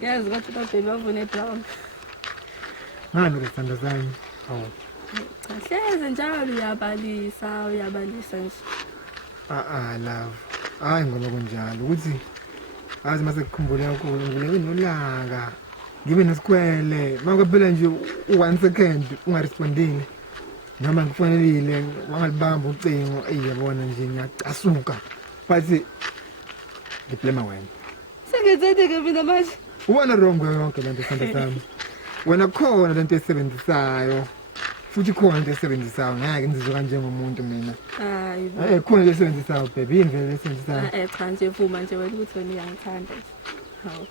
Yazi ukuthi baphela bavune brown. Ngani lesithando sami? Hawu. Cha hleze njalo uyabalisa nje. Love. Hayi ngoba kunjalo ukuthi azi mase kukhumbula kakhulu ngileke nolaka. Ngibe nesikwele, makuphela nje u1 second ungarespondile. Noma ngifanelile wangalibamba ucingo, yabona nje ngiyacasuka. Bathi diploma wena. Sengenzeke mina manje. Ubona wrong yonke lento sithando sami. Wena khona lento esebenzisayo. Futhi khona into esebenzisayo ngeke ngizizwe kanje ngomuntu mina. Hayi. Khona into esebenzisayo baby indlela esebenzisayo. Cha nje vuma nje wena ukuthi wena uyangithanda nje. Hawu.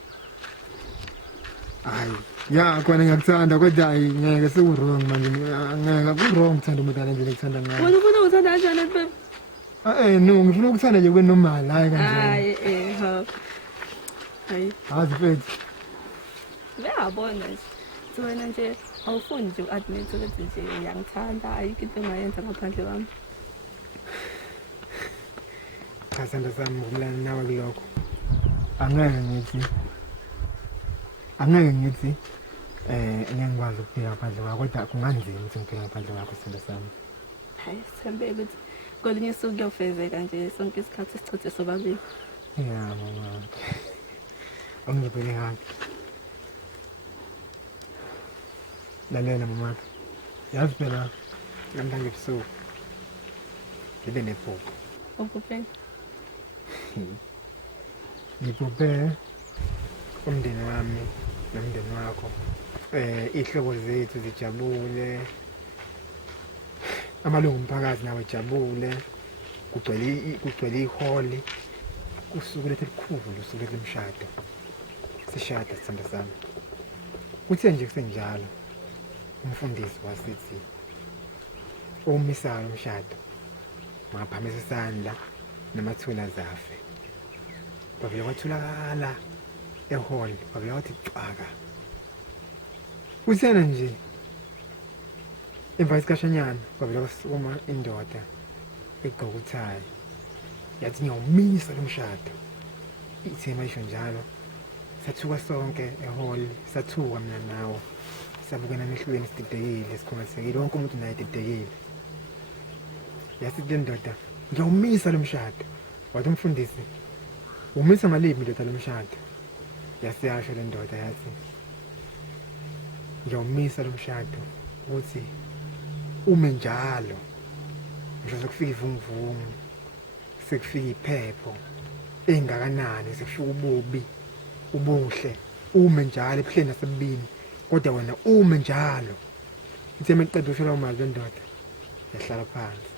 Hayi. Ya khona ngiyakuthanda kodwa hayi ngeke seku-wrong manje ngeke ku-wrong ukuthanda umuntu ngendlela ekuthanda ngayo. Wena ufuna ukuthanda kanjani baby? No ngifuna ukuthanda nje kwenormal hayi kanjani. Hayi hawu. Hayi. Hazi mfethu. Uyabona nje. Wena nje awufuni nje uadmit ukuthi nje uyangithanda ayikho into ongayenza ngaphandle kwami. Cha sithando sami ngumlana nawe kulokho. Angeke ngithi ngeke ngikwazi ukuphila ngaphandle kwakho kodwa kunganzima ukuthi ngiphile ngaphandle kwakho sithando sami. Hayi sithembe ukuthi kolinye usuku kuyofezeka nje sonke isikhathi sichithe sobabili. Ya mama. Ungibheke ngaphi? Lalela mama. Yazi phela namhlanje ebusuku ngibe nephupho. Uphupheni? Ngiphupe umndeni wami nomndeni wakho. Ihlobo zethu zijabule. Amalungu omphakathi nawe ejabule. Kugcwele iholi. Usuku lethu elikhulu usuku lemshado. Sishada sithando sami. Kuthe nje kusenjalo. Umfundisi wasithi omisayo umshado maphamisa isandla namathula zafe. Bavela kwathulakala ehall, bavela kwathi cwaka. Usena nje emva isikashanyana bavela kwasukuma indoda egqoka uthayi. Yathi ngiyawumisa lo mshado. Ithema isho njalo. Sathuka sonke ehall, sathuka mina nawe. Sabukana emehlweni sididekile sikhungathekile wonke umuntu naye edidekile. Yathi le ndoda ngiyawumisa lo mshado. Wathi umfundisi umisa ngaliphi indoda lo mshado? Yasiyasho le ndoda yathi ngiyawumisa lo mshado ukuthi ume njalo. Ngisho sekufika ivunguvungu, sekufika iphepho engakanani, sekufika ububi, ubuhle, ume njalo ebuhleni nasebubini. Kodwa wena ume njalo. Ithe meqeda ushela umali le ndoda yahlala phansi.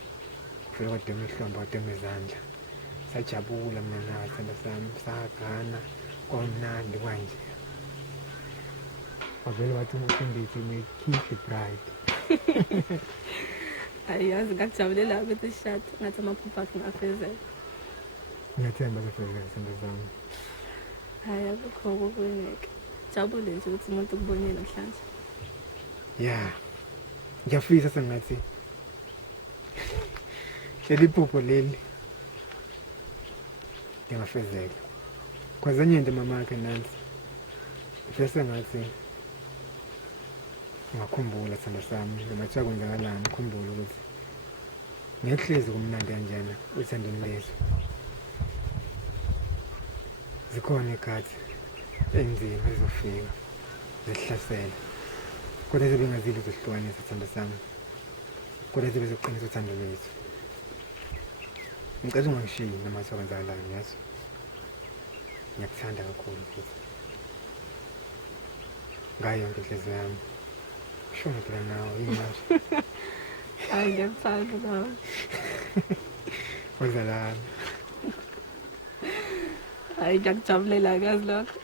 Kufika kodwa ehlomba kodwa ngezandla. Sajabula mina nawe sithando sami, sagana komnandi kanje. Wavele wathi umfundisi may kiss the bride. Hayi yazi ngakujabulela ukuthi sishade ngathi amaphupho akhe ngafezeka. Ngiyathemba sefezeka sithando sami. Hayi akukho okungeke. Jabule nje ukuthi umuntu ukubonile namhlanje. Ya. Ngiyafisa sengathi leli phupho leli ngiyafezeka. Kwenye into mama yakhe nansi. Bese ngathi ngakhumbula sithando sami noma kuthiwa kwenzakalani ukhumbula ukuthi ngehlezi kumnandi kanjena uthandeni lezo. Zikhona ikhathi enzima ezofika zihlasela. Kodwa zibe ngazile zohlukanisa sithando sami. Kodwa zibe zoqinisa uthando lwethu. Ngicela ungangishiyi noma sokwenzakalayo yazi. Ngiyakuthanda kakhulu futhi. Ngayo yonke inhliziyo yami. Shona phela nawe imanje. Hayi ngiyakuthanda nawe. Wazalana. Hayi ngiyakujabulela kazi lokho.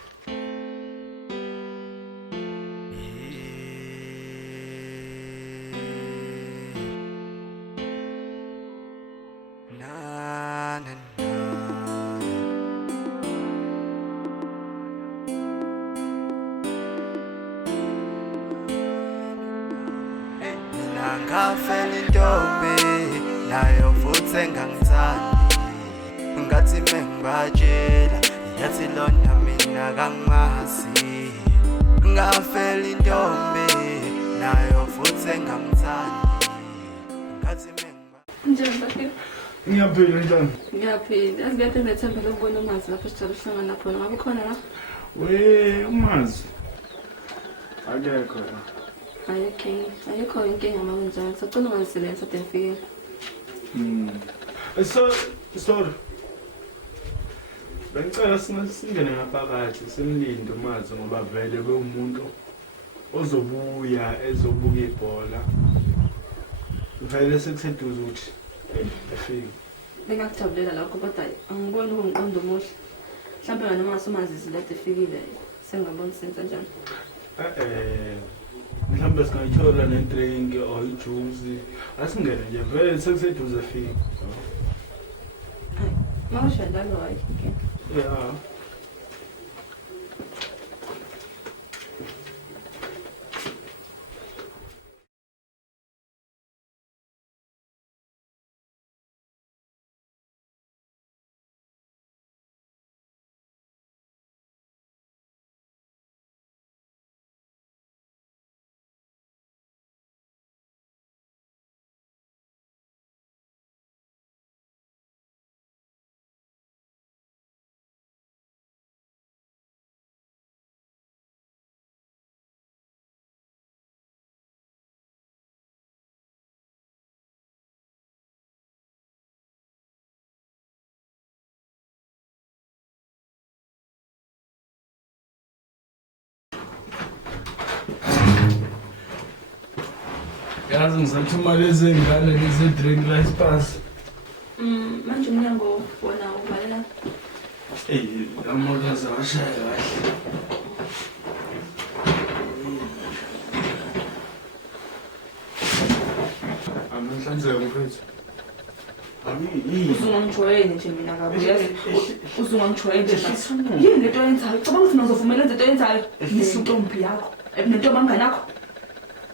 Ngafela intombi nayo futhi engangithandi ngathi mengibatshela yathi lona mina kangazi ngafela intombi nayo futhi engamthandi ngathi Njani bakhe? Ngiyaphila njani? Ngiyaphila. Asikade nethemba lokubona umazi lapho sijalo hlangana khona. Ngabe khona la? Umazi. Akekho la. Ayikho inkinga mama njalo. Sacela ungangisebenza de ngifike. Sorry. Bengicela singene ngaphakathi simlinde umazi ngoba vele kuwumuntu ozobuya ezobuka ibhola. Vele sekuseduze ukuthi efike. Bengakujabulela lakho kodwa angiboni kumqondo omuhle. Mhlawumbe wena uma usumazisi lade efikile sengaboni senza njani. Mhlawumbe singayithola nedrink or ijuice. Asingene nje vele sekuseduze efike. Mawusho njalo ayikho inkinga. Yeah. Yazi ngisathi imali ezengane lezi drink la ispace. Manje umnyango wona uvalela. Amokazi ashaya kahle. Amahlanzeko mfethu. Uzungangijwayeli nje mina kabi uyazi. Uzungangijwayeli nje. Yini lento oyenzayo? Cabanga ukuthi uzovumela lento oyenzayo. Ngisintombi yakho. Nentombi anganakho.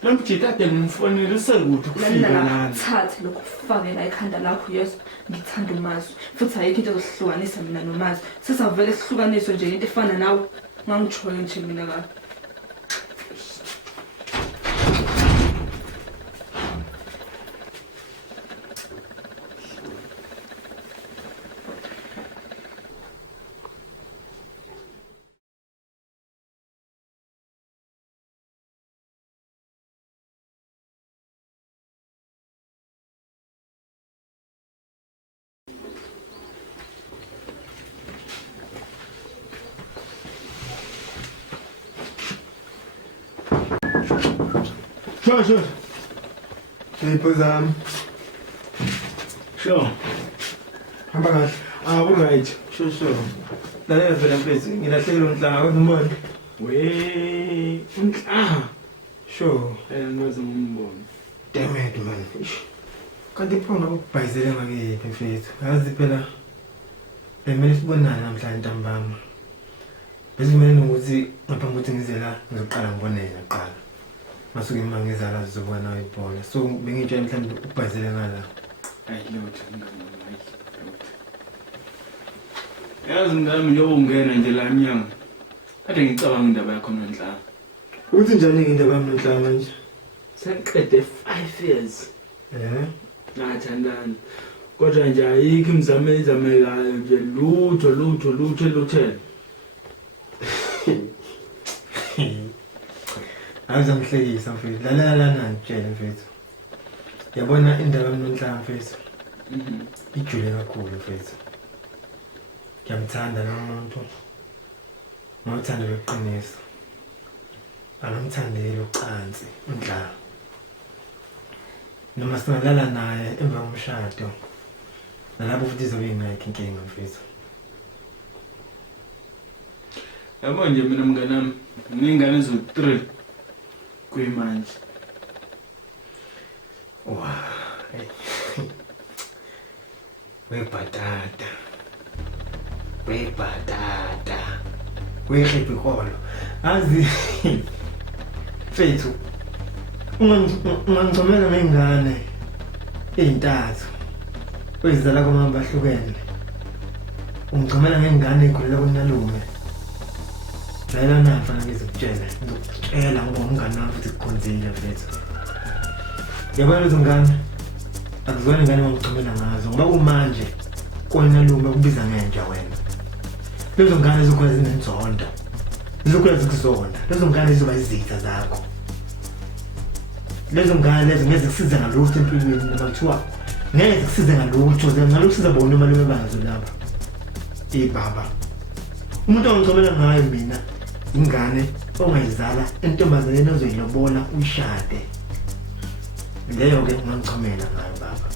Lamjita ade ngimfonela usekuthi ukufika nani. Thathe lokho kufake la ekhanda lakho yeso. Ngithanda umazi. Futhi ayikho into ezosihlukanisa mina nomazi. Sisavele sihlukaniswe nje into efana nawe. Ngangijwayeli nje mina kabi. Sure. People Sure. Hamba kahle. Alright. Sure. Lalela vela mfethu, ngilahlekile unhlanga kodwa unhlanga. Sure. Ngiwazi ngumbono. Damn it man. Kanti phona ukubhayizele ngakephi mfethu? Yazi phela bemele sibonana namhlanje ntambama. Bese kumele ukuthi ngaphambi ukuthi ngize la ngizoqala ngibonene qala. Masuke imangeza la zizobona ibhola. So bengitshela mhlawumbe ubhazele ngala. Ayilotha ngani. Yazi ngami nje ungena nje la emnyango. Kade ngicabanga indaba yakho nomhlanga. Uthi njani indaba yami nomhlanga manje? Sengiqede 5 years. Ngathandana. Kodwa nje ayikho izamekayo nje lutho. Awuzangihlekisa mfethu. Lalela ngitshela mfethu. Yabona indaba yami nomhlanga mfethu. Ijule kakhulu mfethu. Ngiyamthanda lo muntu. Ngawuthanda beqiniso. Angimthandeli ucansi uNdlala. Noma singalala naye emva komshado. Nalapho futhi izobe ingekho inkinga mfethu. Yabo nje mina mnganami, ngingane ezo3 kuyimanje. Webhatata. Wehlepikolo. Azi mfethu. Ungangicomela ngengane 3. Uyizala kwamamba ahlukene. ungicamela ngengane ikhulela kunalume. Layela nafa ngizokutshela. Ngizokutshela ngoba umngane wami futhi kukhonzile mfethu. Yabona lezo ngane akuzona ingane ongicamela ngazo ngoba kumanje kunalume kubiza ngenja wena. Lezo ngane zizokhula zinenzonda. Zizokhula zikuzonda. Lezo ngane zizoba izitha zakho. Lezo ngane lezo ngeke zikusize ngalutho empilweni noma kuthiwa ngeke zikusize ngalutho ngalutho bona umalume bazo lapha. Baba. Umuntu ongicobela ngayo mina ingane ongayizala entombazaneni ozoyilobola uyishade. Leyo ke ngangicomela ngayo baba.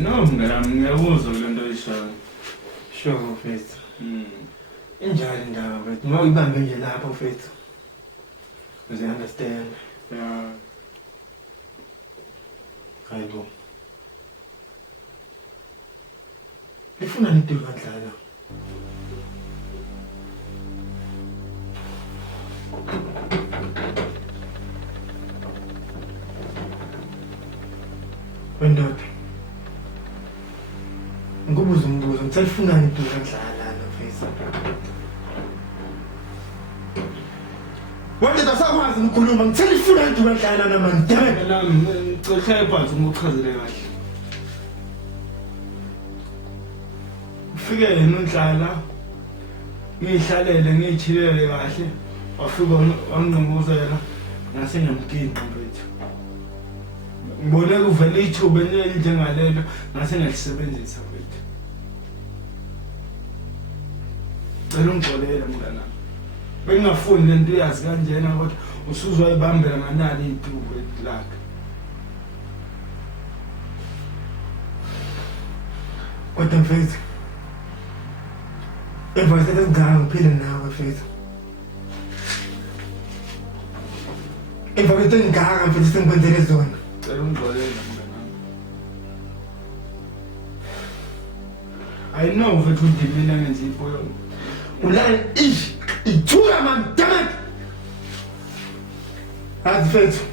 No, ngiyabuzwa kule nto oyishayo. Sure mfethu. Injani indaba mfethu? Uma uyibambe nje lapha mfethu. You understand? Yeah. Hayibo. Lifuna nito kadlala. Wendoda. Ngobuza umbuzo, ngitsalifuna nito kadlala mfethu. Wena ndasakwazi ukukhuluma, ngitsalifuna nito kadlala namanje. Nami ngicela phansi ngokuchazele kahle. Ufike yena uNhlala ngihlalele ngiyithilele kahle wafika wangqunguzela ngase ngiyamginqa mfethu. Ngibone kuvela ithuba elinjengalelo ngase ngalisebenzisa mfethu. Cela ungixolela mngana. Bengingafuni lento yazi kanjena kodwa usuzwa ibambela nganali ithuba lakhe. Kodwa mfethu emva kwesingaka ngiphile nawe mfethu. Emva kwesingaka mfethu sengikwenzele zona. Cela ungixolela mngana. I know mfethu udibina ngenze ipoyo. Ulala ithuka man damn it. Mfethu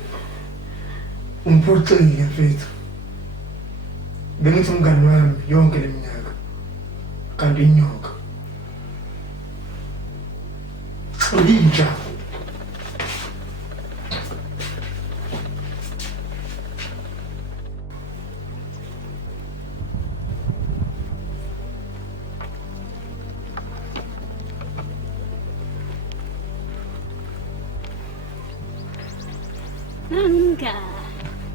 ungiphoxile mfethu. Bengithi umngane wami yonke leminyaka kanti inyoka. Ulinja. Nanga,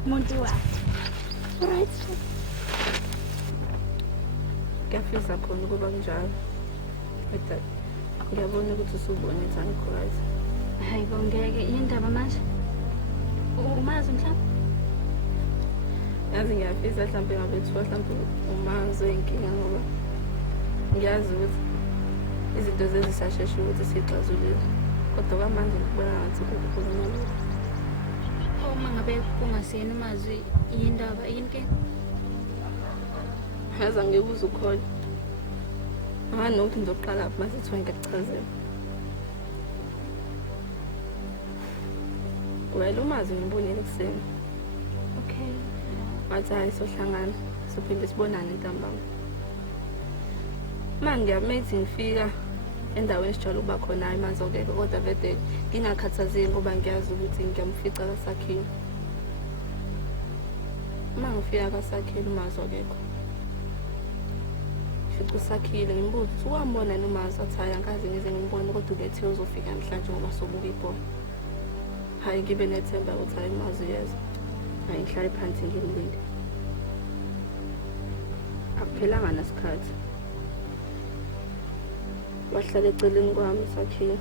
muntu wakhe. Right. Ngiyafisa khona ukuba kunjalo. Kodwa ngiyabona ukuthi usubone ukuthi angikhorayizi. Hayi bongeke indaba manje. Umazi mhlawumbe? Yazi ngiyafisa mhlawumbe ngabe kuthiwa mhlawumbe umazi wenkinga ngoba ngiyazi ukuthi izinto zezisashesha ukuthi sixazulile. Kodwa kwamanje ngibona ngathi kukhona lokho. Uma ngabe kungasiyena umazwi indaba yinkinga. Yazi angikuze ukhona. Nganokuthi ngizoqala lapha mase kuthiwa ngiyakuchazela. Wena umazi ngibonile kuseni. Okay. Wathi hayi sohlangana sophinde sibonane ntambama. Manje ngiyamethi ngifika endaweni sijalo ukuba khona hayi manje okeke kodwa vele ngingakhathazeki ngoba ngiyazi ukuthi ngiyamfica kaSakhile. Uma ngifika kaSakhile umazi okekho. Fica uSakhile ngimbuza ukuthi wambona nomazi athi hayi angazi ngize ngimbone kodwa ulethe uzofika namhlanje ngoba sobuka ibhola. Hayi ngibe nethemba ukuthi hayi umazi yeza. Hayi ngihlale phansi ngilinde. Akuphelanga nasikhathi. Wahlala eceleni kwami Sakhile.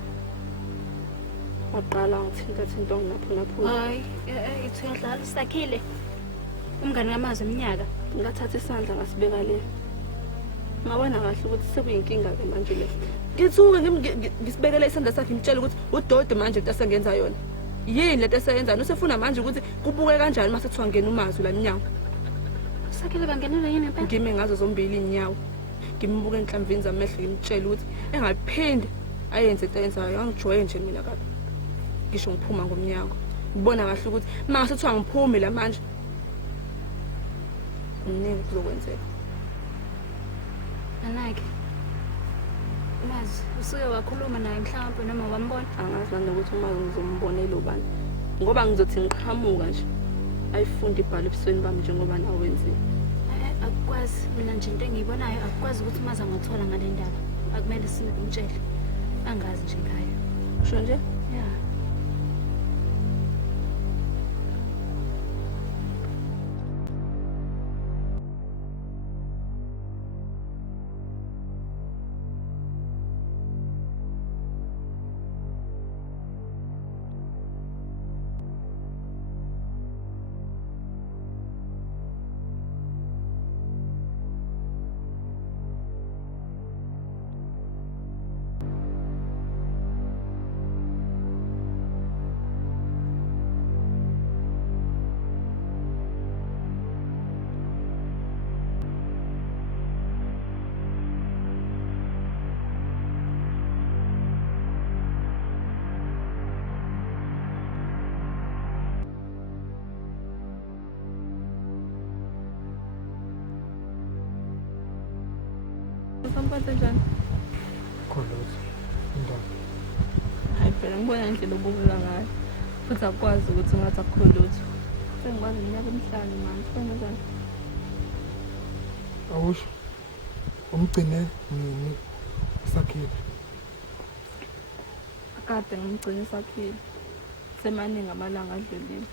Waqala ngithinta onginapho. Hayi, ithi uyadlala Sakhile. Umngane ngamazi eminyaka. Ngathatha isandla ngasibeka le. Ngabona kahle ukuthi sekuyinkinga ke manje le. Ngithuke ngisibekele isandla sakhe ngitshela ukuthi udode manje into asengenza yona. Yini lento eseyenzayo usefuna manje ukuthi kubuke kanjani mase kuthiwa ngena umazi la minyango. Sakhile bangenela yini empela? Ngime ngazo zombili inyawo. Ngimbuke enhlamvini zamehlo ngimtshela ukuthi engaphindi ayenze into ayenzayo angijoye nje mina kabi. Ngisho ngiphuma ngomnyango. Ngibona kahle ukuthi mase kuthiwa ngiphume la manje kuningi kuzokwenzeka. Anake. Mazi, usuke wakhuluma naye mhlawumbe noma wambona? Angazi nanokuthi umazi ngizombona elobani. Ngoba ngizothi ngiqhamuka nje. Ayifunde ibhalo ebusweni bami njengoba nawe wenzile. Akukwazi mina nje into engiyibonayo akukwazi ukuthi umazi angathola ngale ndaba. Akumele simtshele. Angazi nje ngayo. Usho nje? Yeah. Usamphatha njani? Kholoza. Indaba. Hayi phela ngibona indlela obukela ngayo. Futhi akwazi ukuthi ungathi akukho lutho. Sengikwazi iminyaka emihlanu manje. Kwenza njani? Awusho. Umgcine nini sakhile. Akade ngimgcina sakhile. Semaningi amalanga adlulile.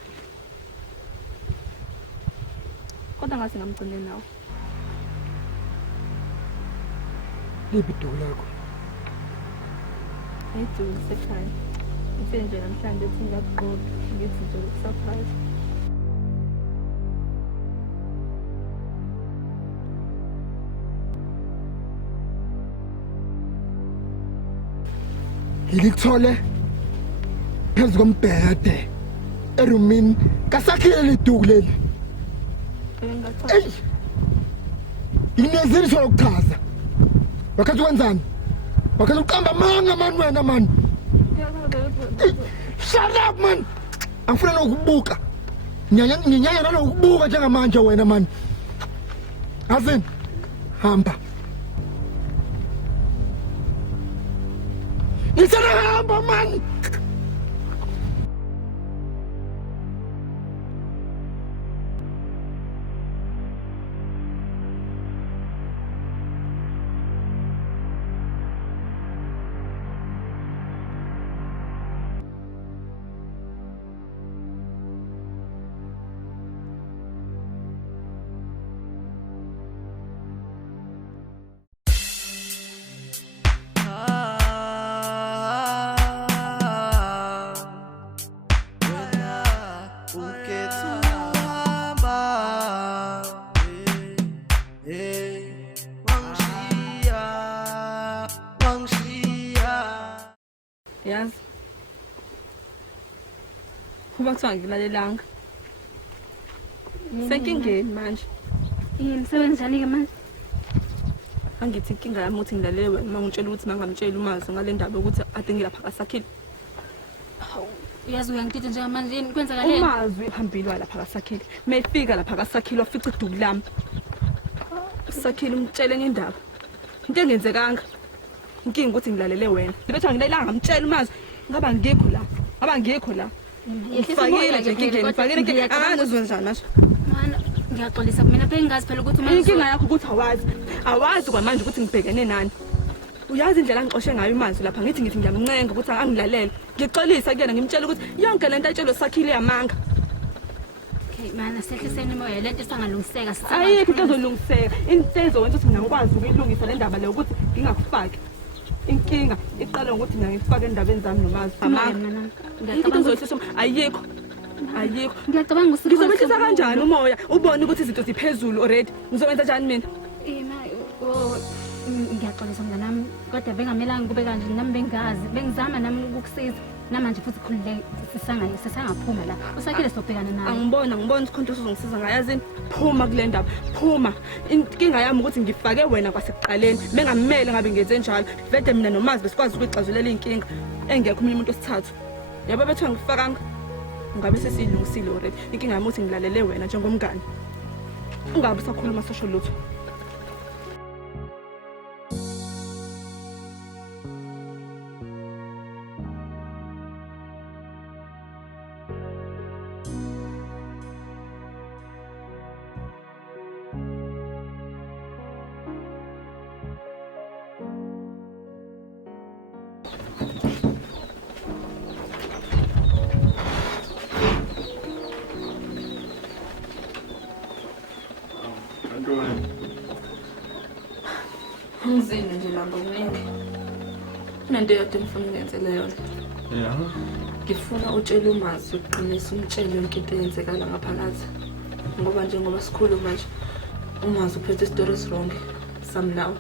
Kodwa ngase ngamgcine nawe. Lipi iduku lakho? Ngidule sekhaya. Ngithe nje namhlanje ukuthi ngiyaqoqa. Ngithi nje surprise. Ngilikuthole phezu kombhede erumini kasakhile liduku leli. Ey! Inezini solo kuchaza. Wakati wenzani? Wakati uqamba manga man wena man. Shut up man. Angifuna nokubuka. Nginyanya nalokubuka njengamanje wena man. Azin. Hamba. Ngisana hamba man. Yazi. Kuba kuthiwa ngilalelanga. Senkingeni manje. Yini sebenzani-ke manje? Angithi inkinga yami ukuthi ngilalele wena uma ngitshela ukuthi mangamtsheli umazi ngale ndaba ukuthi ade ngilapha kasakhile. Uyazi uyangititha njengamanje yini kwenzakaleni? Umazi uhambile walapha kasakhile. Mayifika lapha kasakhile wafica iduku lami. Sakhile umtshele ngendaba. Into engenzekanga. Inkinga ukuthi ngilalele wena. Ngibethe ngilalelanga ngamtshela umazi ngaba ngikho la. Ngaba ngikho la. Ngifakile nje inkingeni, ngifakile ke angazonjani manje. Mana ngiyaxolisa mina bengazi phela ukuthi manje Inkinga yakho ukuthi awazi kwamanje ukuthi ngibhekene nani. Uyazi indlela ngixoshe ngayo umazi lapha ngithi ngiyamncenga ukuthi angilalele. Ngixolisa kuyena ngimtshela ukuthi yonke lento ayitshelo sakhile yamanga. Okay mana sehliseni imoya lento sangalungiseka Ayikho into ezolungiseka. Into ezokwenza ukuthi mina ngikwazi ukuyilungisa le ndaba le ukuthi ngingakufaki. Inkinga iqala ngokuthi mina ngifake endabeni zami nomazi. Amanga. Into ezohlisa ayikho. Ngiyacabanga ukuthi Ngizobehlisa kanjani umoya ubone ukuthi izinto ziphezulu already. Ngizowenza kanjani mina? Ngiyaxolisa mntanami kodwa bengamelanga kube kanje nami bengazi bengizama nami ukukusiza namanje futhi khulile sisangaphuma la usakhile sobhekana naye Ngibona ukuthi uzongisiza ngayazini phuma kule ndaba phuma inkinga yami ukuthi ngifake wena kwasekuqaleni bengamele ngabe ngenze njalo vede mina nomazi besikwazi ukuyixazulela inkinga engekho umuntu osithathu yabo bethu ngifakanga ngabe sesilungisile already inkinga yami ukuthi ngilalele wena njengomngane ungabe usakhuluma sasho lutho. Ngizini nje lamba kuningi. Kunento yodwa engifuna ngenzele yona. Yeah. Ngifuna utshele uMazi uqinisa umtshele yonke into eyenzekala ngaphakathi. Ngoba njengoba sikhulu manje uMazi uphethe stories wrong some now.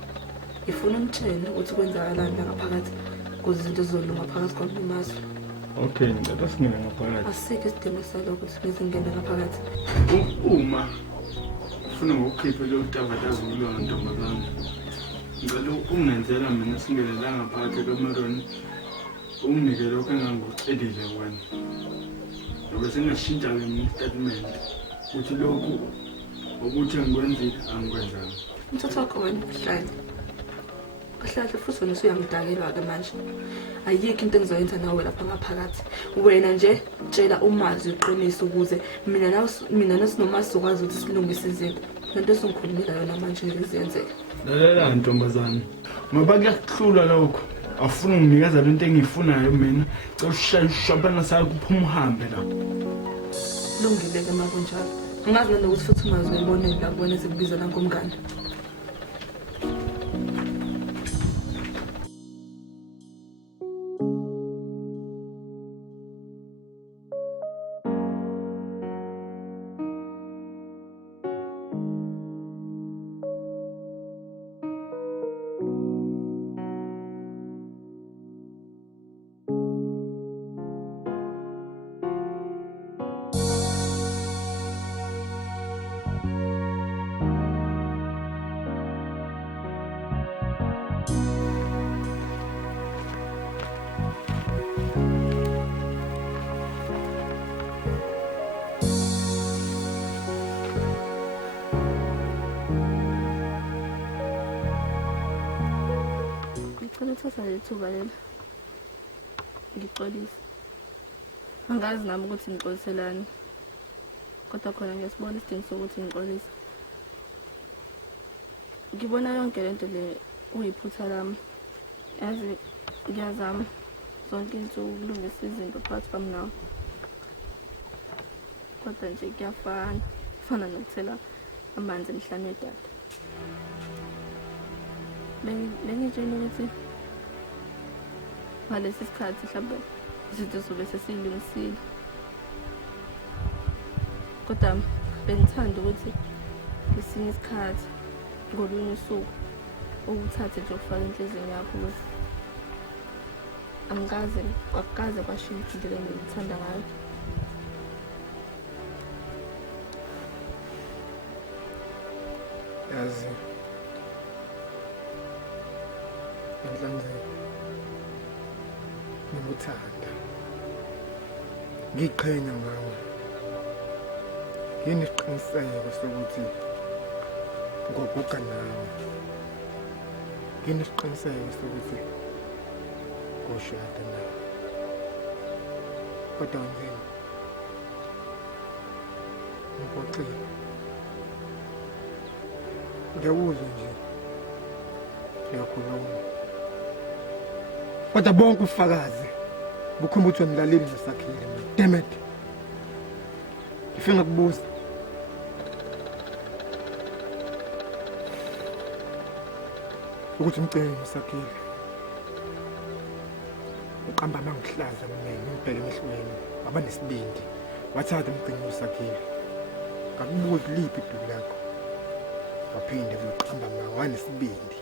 Ngifuna umtshele ukuthi kwenzakalani la ngaphakathi ukuze izinto zizolunga phakathi kwami noMazi. Okay, ngicela singene ngaphakathi. Asikho isidingo salokho ukuthi ngizingene ngaphakathi. Uma ufuna ngokukhipha lo tabataza kulona ntombazana. Ngicela ungenzela mina singene la ngaphakathi kaMaron. Unginike lokho engangocelile wena. Ngoba sengashintsha ke mina statement. Uthi lokhu ukuthi angikwenzile angikwenzanga. Umthetho wakho wena kuhlala. Kuhlala futhi wena usuyangidakela ke manje. Ayikho into engizoyenza nawe lapha ngaphakathi. Wena nje tshela uMazi uqinisa ukuze mina nasinoMazi sokwazi ukuthi silungise izinto. Lento esingikhulumela yona manje ngizenzeka. Lalela ntombazana. Ngoba kuyahlula lokho. Afuna unginikeza lento engiyifunayo mina. Cela ushayishapana sakho uphuma uhambe la. Lungile ke makunjalo. Angazi nanokuthi futhi uMazi uyibonile la kubona sekubiza la ngomngane. Ngithatha lethuba lela. Ngixolisa. Angazi nami ukuthi ngixoliselani. Kodwa khona ngesibona isidingo sokuthi ngixolise. Ngibona yonke lento le uyiphutha lami. Yazi ngiyazama zonke insuku ukulungisa izinto phakathi kwami nawe. Kodwa nje kuyafana. Kufana nokuthela amanzi emhlane edada. Bengitshela ukuthi ngalesi sikhathi mhlawumbe izinto zobe sesiyilungisile. Kodwa bengithanda ukuthi ngesinye isikhathi ngolunye usuku ukuthathe nje ukufaka enhliziyweni yakho ukuthi akukaze kwashintsha indlela engikuthanda ngayo. Yazi inhlanzeko nokuthanda ngiqhenya ngawe. Yini isiqiniseko sokuthi ngoguga nawe. Yini isiqiniseko sokuthi ngoshada nawe. Kodwa nzima ngiphoxile. Ngiyawuzwa nje ngiyakhuluma. Kodwa bonke ubufakazi bukhomba ukuthi wemlaleli nosakhile man. Damn it. Ngifuna ukubuza ukuthi umceli usakhile. Uqamba mangihlaza mina ngibheke emehlweni waba nesibindi wathatha umceli usakhile. Ngakubuza liphi iduku lakho. Waphinde uqamba manga wanesibindi.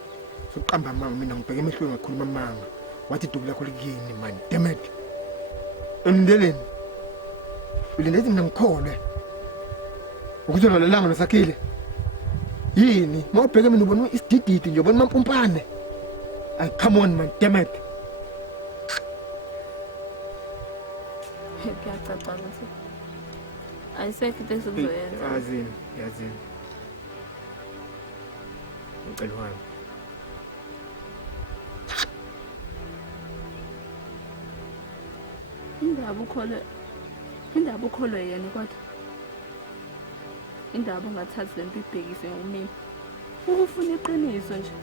Uqamba manga mina ngibheke emehlweni ngakhuluma manga. Wathi iduku lakho likini man. Damn it. Emndeleni ulindele mina ngikholwe ukuthi nolelanga nosakhile yini mawubheke mina ubona isidididi nje ubona mampumpane. Ay come on man. Damn it. Kuyacaca ukuthi ayisekho into esizoyenza. Yazini ngicela uhambe. indaba ukholwe yena kodwa indaba ungathathi lento ibhekise ngomina ukufuna iqiniso nje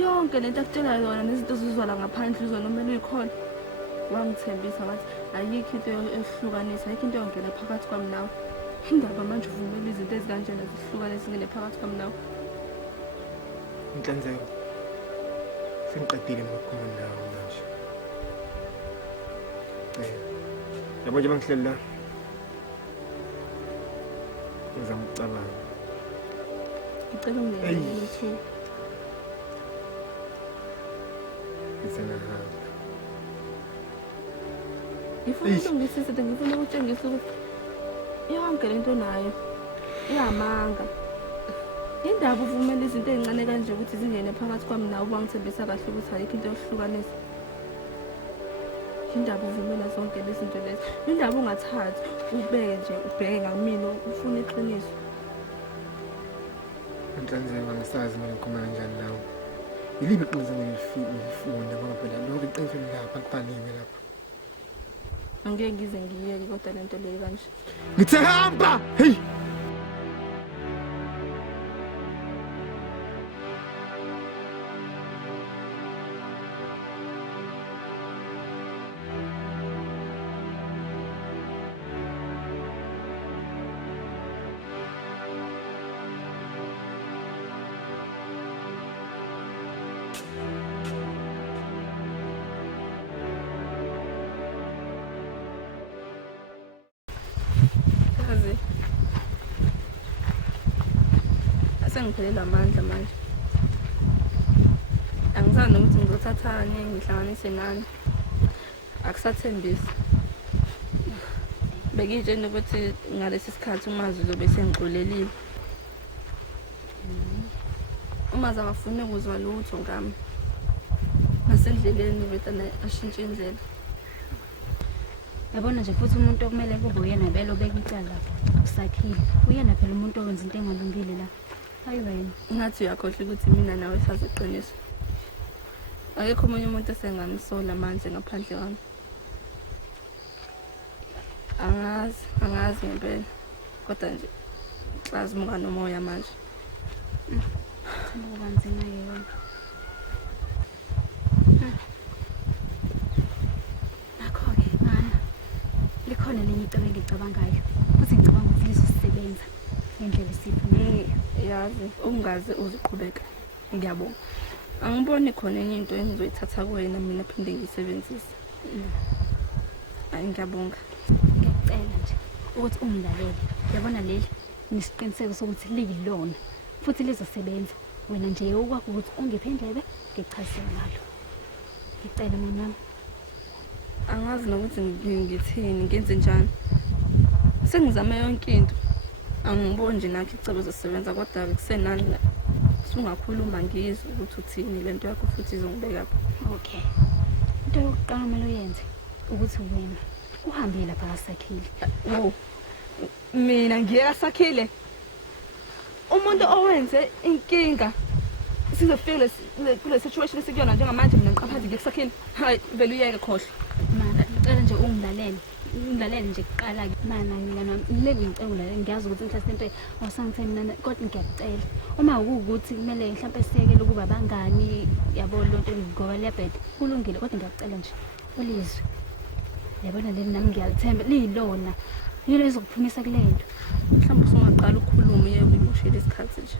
yonke lento akutshela yona nezinto zizwala ngaphandle uzona umele uyikholwa wangithembisa wathi ayikho into ehlukanisa ayikho into yongena phakathi kwami nawe indaba manje uvumela izinto ezikanjena zihlukanisa zingene phakathi kwami nawe Inhlanzeko sengiqedile ngokukhuluma nawe manje. Yabo nje bangihleli la ngizama ukucabanga. ngicela ungiyeke Ngisenahamba. ngifuna ukulungisisa ngifuna ukutshengisa ukuthi yonke lento nayo iyamanga indaba uvumela izinto ezincane kanje ukuthi zingene phakathi kwami nawe ubangithembisa kahle ukuthi ayikho into yokuhlukanisa indaba uvumela zonke lezi zinto lezi indaba ungathathi ubeke nje ubheke ngamina ufuna iqiniso Inhlanzeko angisazi mina ngikhuluma kanjani nawe. Yilibe iqiniso ngilifuna ngoba phela lonke iqiniso lapha kubhaliwe lapha. angeke ngize ngiyeke kodwa lento leyo kanje Ngithe hamba. Hey. kazi asengiphelela amandla manje angisazi nokuthi ngizothathani ngihlanganise nani akusathembisi bekitshela ukuthi ngalesi sikhathi umazi uzobe sengixolelile umazi akafuni ukuzwa lutho ngami nasendleleni betana ashintshe indlela Yabona nje futhi umuntu okumele kube uyena vele obeka icala usakhile. Uyena phela umuntu owenza into engalungile la. Hayi wena. ngathi uyakhohle ukuthi mina nawe saziqiniso akekho omunye umuntu esenganisola manje ngaphandle kwami angazi ngempela kodwa nje xazimuka nomoya manje Kuba nzima yena. Nakho-ke ngana likhona lenye into engicabangayo futhi ngicabanga ukuthi lizosebenza ngendlela esifanele. yazi ungaze uziqhubeka ngiyabonga angiboni khona enye into engizoyithatha kuwena mina phinde ngiyisebenzise hayi ngiyabonga Ngiyacela nje ukuthi ungilalele. Yabona leli nisiqiniseko sokuthi liyilona futhi lizosebenza. Wena nje okwakho ukuthi ungiphe indlebe ngichazele ngalo. Ngicela mina angazi nokuthi ngithini ngenze njani sengizame yonke into angiboni nje nakho icebo zosebenza kodwa kusenani la sungakhuluma ngizwe ukuthi uthini lento yakho futhi izongibeka okay. Into yokuqala kumele uyenze ukuthi wena uhambe lapha kasakhile. wow mina ngiyeka sakhile umuntu owenze inkinga sizofika kule situation esikuyona njengamanje mina ngiqaphathi ngikusakhile hayi vele uyeke khohle Mana ngicela nje ungilalele nje kuqala ke mana ngiyana lebi ngicela ulalela ngiyazi ukuthi mhlawumbe into awusangitheni mina kodwa ngiyacela uma ukuthi kumele mhlawumbe siyekele ukuba bangani yabo lonto ngoba liyabheda kulungile kodwa ngiyacela nje ulizwe yabona leli nami ngiyalithemba liyilona yilo ezokuphumisa kule nto mhlawumbe usungaqala ukukhuluma uyeke umoshele isikhathi nje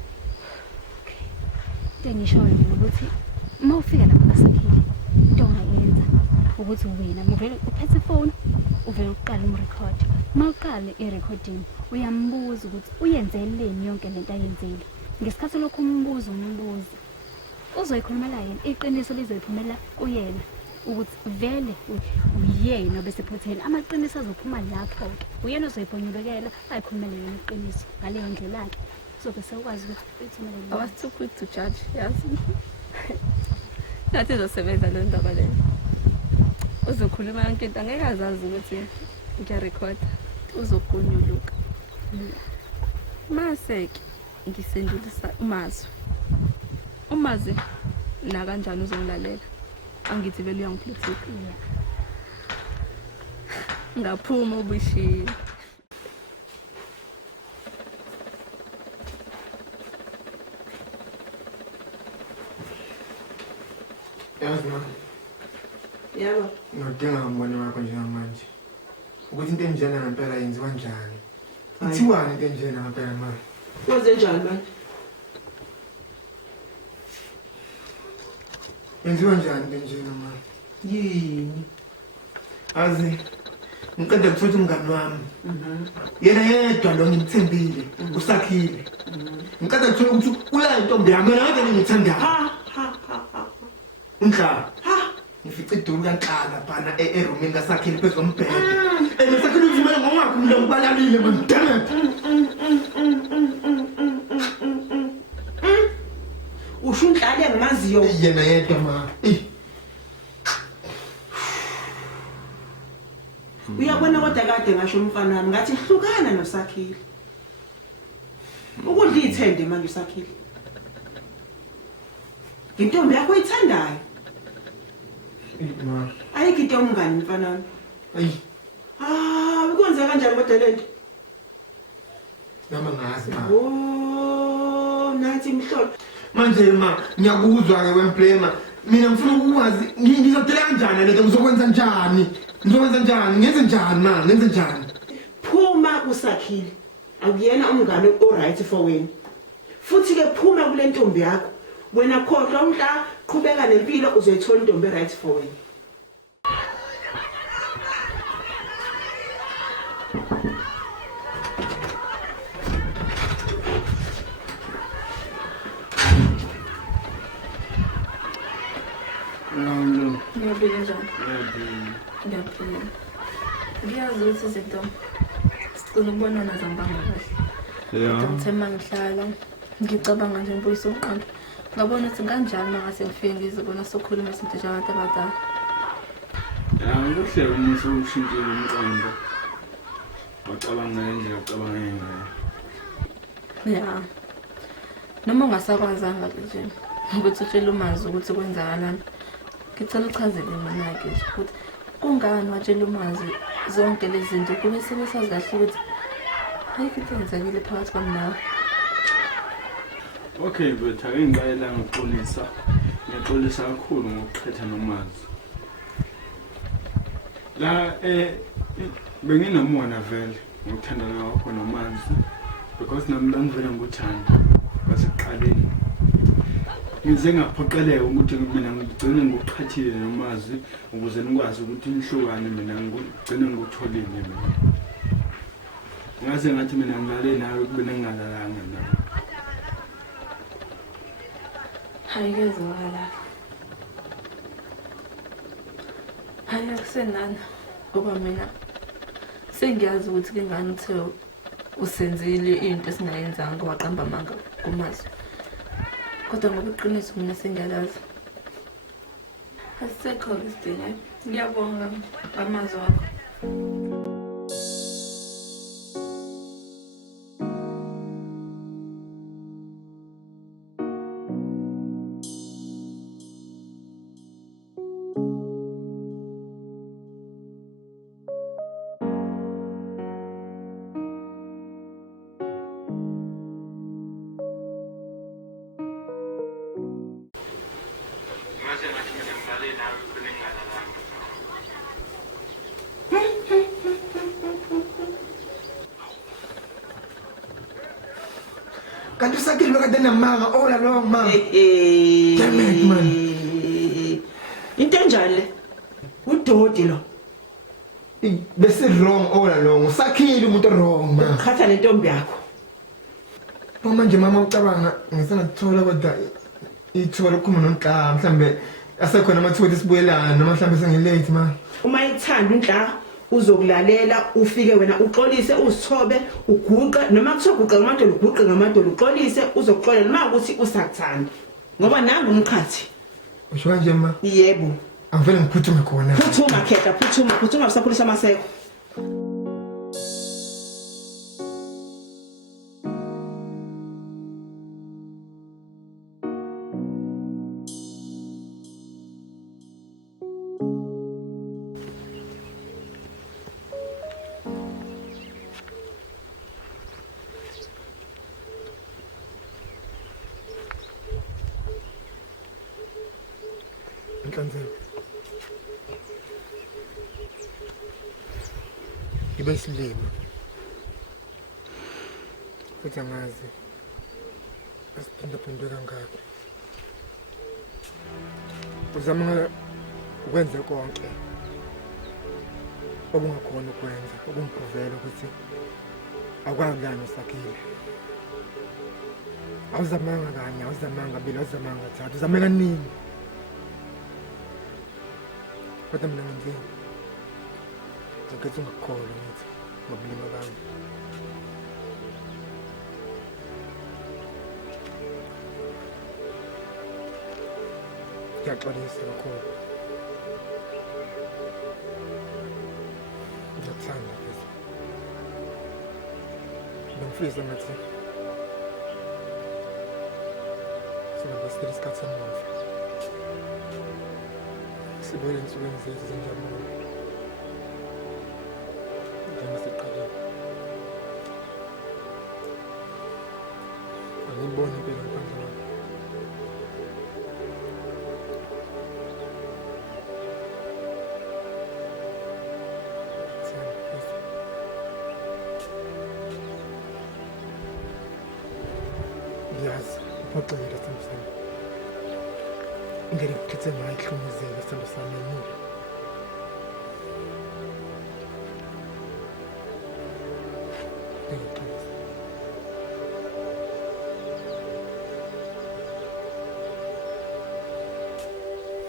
into engishoyo ukuthi uma ufika lapha kasakhile into ongayenza ukuthi wena uvele uphethe ifoni uvele uqale umrecord uma uqale irecording uyambuza ukuthi uyenzeleni yonke lento ayenzile ngesikhathi lokho umbuzo uzoyikhulumela yena iqiniso lizoyiphumela kuyena ukuthi vele uyena bese phothela amaqiniso azophuma lapho ke uyena ozoyiphonyulekela ayikhulumele yena iqiniso ngaleyo ndlela ke sobe sekwazi ukuthi ithumele I was too quick to judge yazi nathi izosebenza le ndaba leyo uzokhuluma yonke into angeke azazi ukuthi ngiyarekhoda uzogunyuluka maseke ngisendulisa umazwi umazi na kanjani uzongilalela angithi vele uyangipolitika ngaphuma ubishini yazi ma yebo ngodinga umbono wakho njengamanje ukuthi into enjena ngempela yenziwa njani kuthiwani into enjena ngempela ma wenze njani manje yenziwa njani into enjena ma yini azi ngiqeda kuthatha umngani wami yena yedwa lo ngimthembile usakhile ngiqeda kuthola ukuthi ula intombi yami mina ngeke ngithanda unhla ngifice iduru kanhlala phana erumini kasakhile phezu kombhede sakhile uvumela ngowakho mina ngibalalile mandembe usho unhlale engimaziyo yena yedwa ma uyabona kodwa kade ngasho umfana wami ngathi hlukana nosakhile ukudla ithende manje usakhile intombi yakho oyithandayo ma ayikho into umngani mfana wami ayi ukwenza kanjani kodwa lento noma ngazi ma nathi imhlolo manje ma ngiyakuzwa-ke wemplema mina ngifuna ukwazi ngizodela kanjani lento ngizokwenza njani ngenze njani ma ngenze njani phuma kusakhile akuyena umngane oright for wena futhi-ke phuma kule ntombi yakho wena khohlwa umhla qhubeka nempilo uzoyithola intombi right for wena Ngiyaphila njani? Ngiyaphila. Ngiyazi ukuthi izinto sicela ukubonana zambanga kahle. Ngithe uma ngihlala ngicabanga nje ngibuyisa umqondo. Ngabona ukuthi kanjani mangase ngifike ngizibona sokhuluma izinto njengabantu abadala. Kuhle uma usushintshile umqondo. Wacabanga ngendlela ocabanga ngayo. Ya. Noma ungasakwazanga nje ukuthi utshele umazi ukuthi kwenzakalani. Ngicela uchazele mina-ke nje ukuthi kungani watshela umazi zonke lezi zinto kube sebesazi kahle ukuthi ayikho into eyenzekile phakathi kwami nawe. Okay, but ake ngiqalela ngokuxolisa. Ngiyaxolisa kakhulu ngokuqhetha nomazi. La benginomona vele ngokuthandana kwakho nomazi because nami bangivela ngokuthanda basekuqaleni. Ngize ngaphoqeleka ukuthi mina ngigcine ngokuqhathile nomazi ukuze nikwazi ukuthi nihlukane mina ngigcine ngokutholile mina. Ngaze ngathi mina ngilale nawe kube nengalalanga nawe. Hayi kezwakala. Hayi akusenani ngoba mina sengiyazi ukuthi kingani uthe usenzile into esingayenzanga waqamba amanga kumazi. Kodwa ngokuqinisa mina sengiyalazi. Asisekho isidingo. Ngiyabonga amazwi akho. kanti usakhile lokade namanga all along ma damn it man into enjani le udodi lo bese wrong all along usakhile umuntu wrong ma khatha nentombi yakho manje mama ucabanga ngisangathola kodwa ithuba lokukhuluma noNhla mhlambe asekhona amathuba esibuyelana noma mhlambe sengilate ma uma ithanda uNhla uzokulalela ufike wena uxolise uzithobe uguqe noma kuthiwa uguqe ngamadolo uguqe ngamadolo uxolise uzokuxolela uma ukuthi usakuthanda ngoba nangu umkhathi usho kanje ma yebo angivele ngiphuthume khona phuthuma khetha phuthuma usakhulisa amaseko Ngiyakwenzela. Ngibe isilimo. Futhi angazi asiphinde kangaka. Uzama ukwenza konke okungakhona ukwenza, ukumpruvela ukuthi akwangani usakhile. Awuzamanga kanye, awuzamanga kabili, awuzamanga kathathu, uzame kaningi. Kodwa mina ngenzeni ngikhetha ungakukholwa ngithi ngobulima bami. Ngiyaxolisa kakhulu. Ngiyakuthanda phela. Bengifisa ngathi singabe isikhathi semuva. Sibuyele ensukwini zethu zenjabulo. Njengasiqalile. Angiyiboni impilo ngaphandle kwakho. Ngiyazi uphoxekile sithando sami. Ingeke ngikhethe ngayo ihlumuzeke sithando sami emuva. Ngiyaqinisa.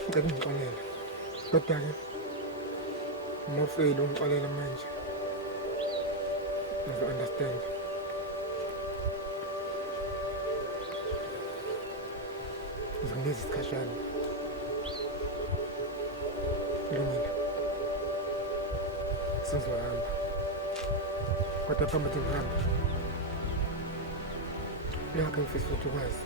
Ngicela ungixolele. Kodwa-ke uma ufeyile ungixolela manje, uzo-understand. Ngizokunikeza isikhashana. Kulungile. Sengizohamba. Kodwa phambi kokuthi ngihambe, uyakhe ngifisa ukuthi ukwazi.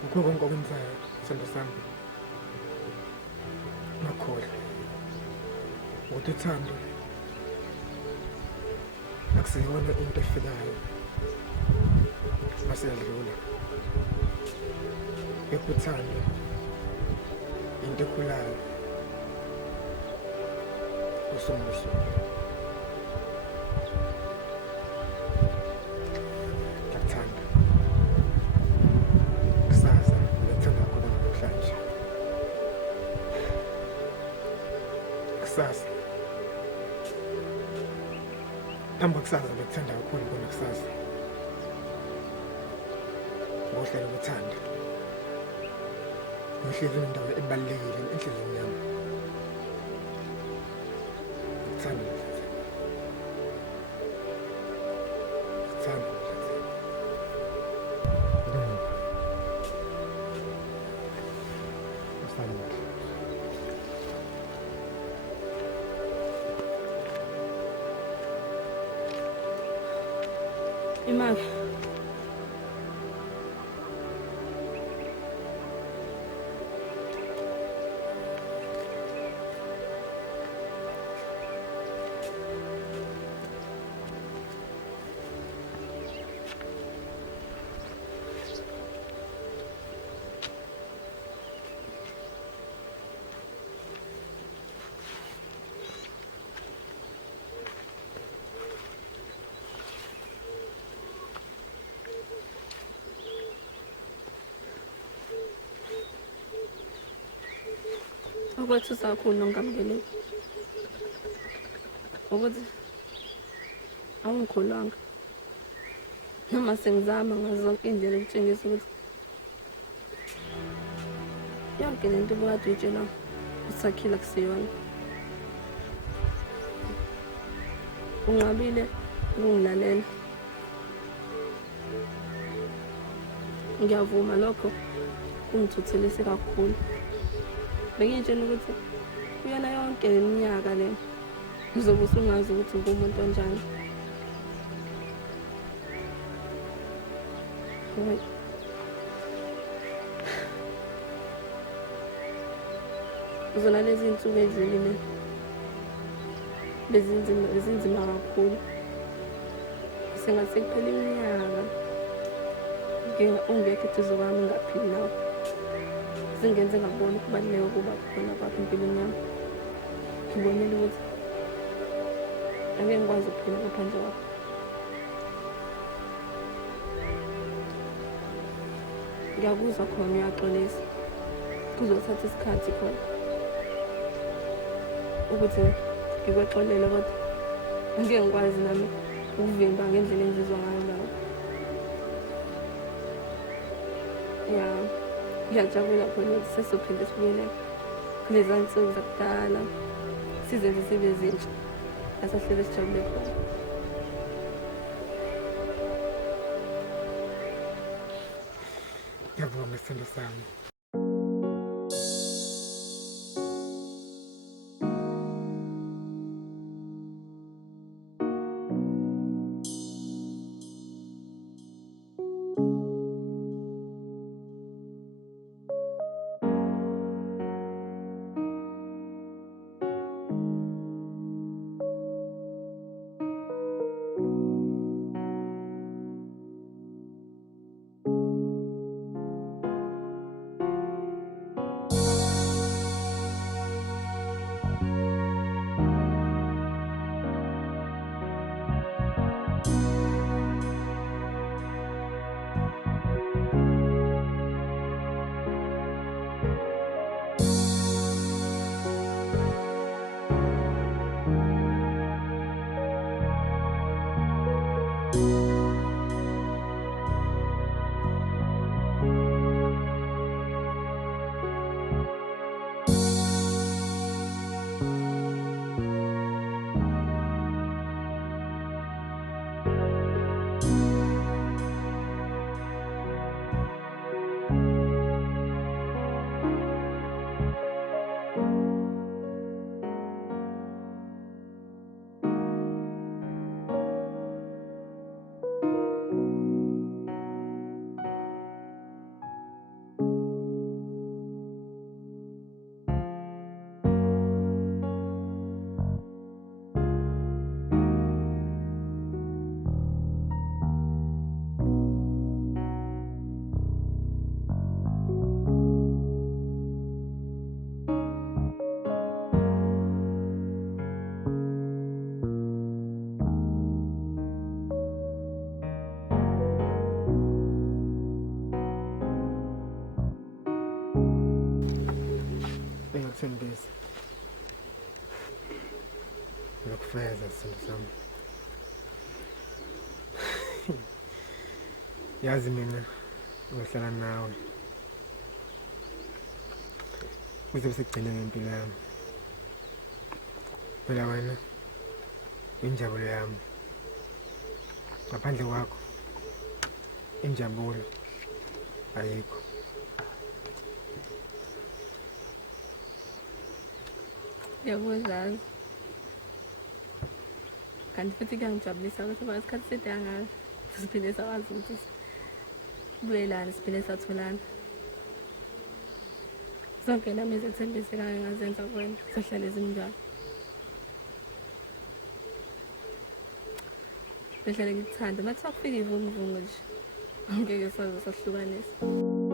Ngikho konke okwenzayo, sithando sami. Ungakhohlwa ukuthi uthando akusiyona into efikayo mase yadlula. Ekuthanda into ekhulayo usomuso. Ngiyakuthanda. Kusasa ngiyakuthanda kakhulu namhlanje. Kusasa phambi kusasa ngikuthanda kakhulu kunakusasa. Ngohlelo lokuthanda. Ngihlezi indawo ebalulekile enhliziyweni yami. Ngikuthanda. Ngikuthanda. Ngikuthanda. Imali. Okwethusa kakhulu nongamkeleki ukuthi awungikholwanga noma sengizama ngazo zonke indlela ukutshengisa ukuthi yonke lento obukade uyitshela usakhile akusiyona. Unqabile ukungilalela. Ngiyavuma lokho kungithuthelise kakhulu. Bengitshela ukuthi kuyona yonke leminyaka le uzobe usungazi ukuthi ngumuntu onjani. Uzona lezi insuku ezilile bezinzima kakhulu. Sengathi kuphela iminyaka ungekho eduze kwami ngaphili nawe. zingenze ngabona ukubaluleka ukuba khona kwakho empilweni yami. Ngibonile ukuthi angeke ngikwazi ukuphila ngaphandle kwakho. Ngiyakuzwa khona uyaxolisa, kuzothatha isikhathi khona ukuthi ngikwexolele, kodwa angeke ngikwazi nami ukuvimba ngendlela engizizwa ngayo ngayo. Ya, ngiyajabula khona ukuthi sesizophinde sibuyele kuleza nsuku zakudala, sizenze sibe zintsha asahlele sijabule khona. Ngiyabonga sithando sami. Ngiyakuthembisa ngiyakufeza sithando sami. Yazi mina ngiyohlala nawe kuze sekugcine ngempilo yami. Phela wena injabulo yami, ngaphandle kwakho injabulo ayikho. Ngiyakudlaza kanti futhi kuyangijabulisa ukuthi isikhathi side kangaka siphinde sakwazi ukuthi sibuyelane, siphinde satholana. Zonke nami izethembise kangaka ngazenza kuwena zihlale zinjalo. Behlale ngikuthanda, uma kufika ivunguvungu nje angeke saze sahlukanisa.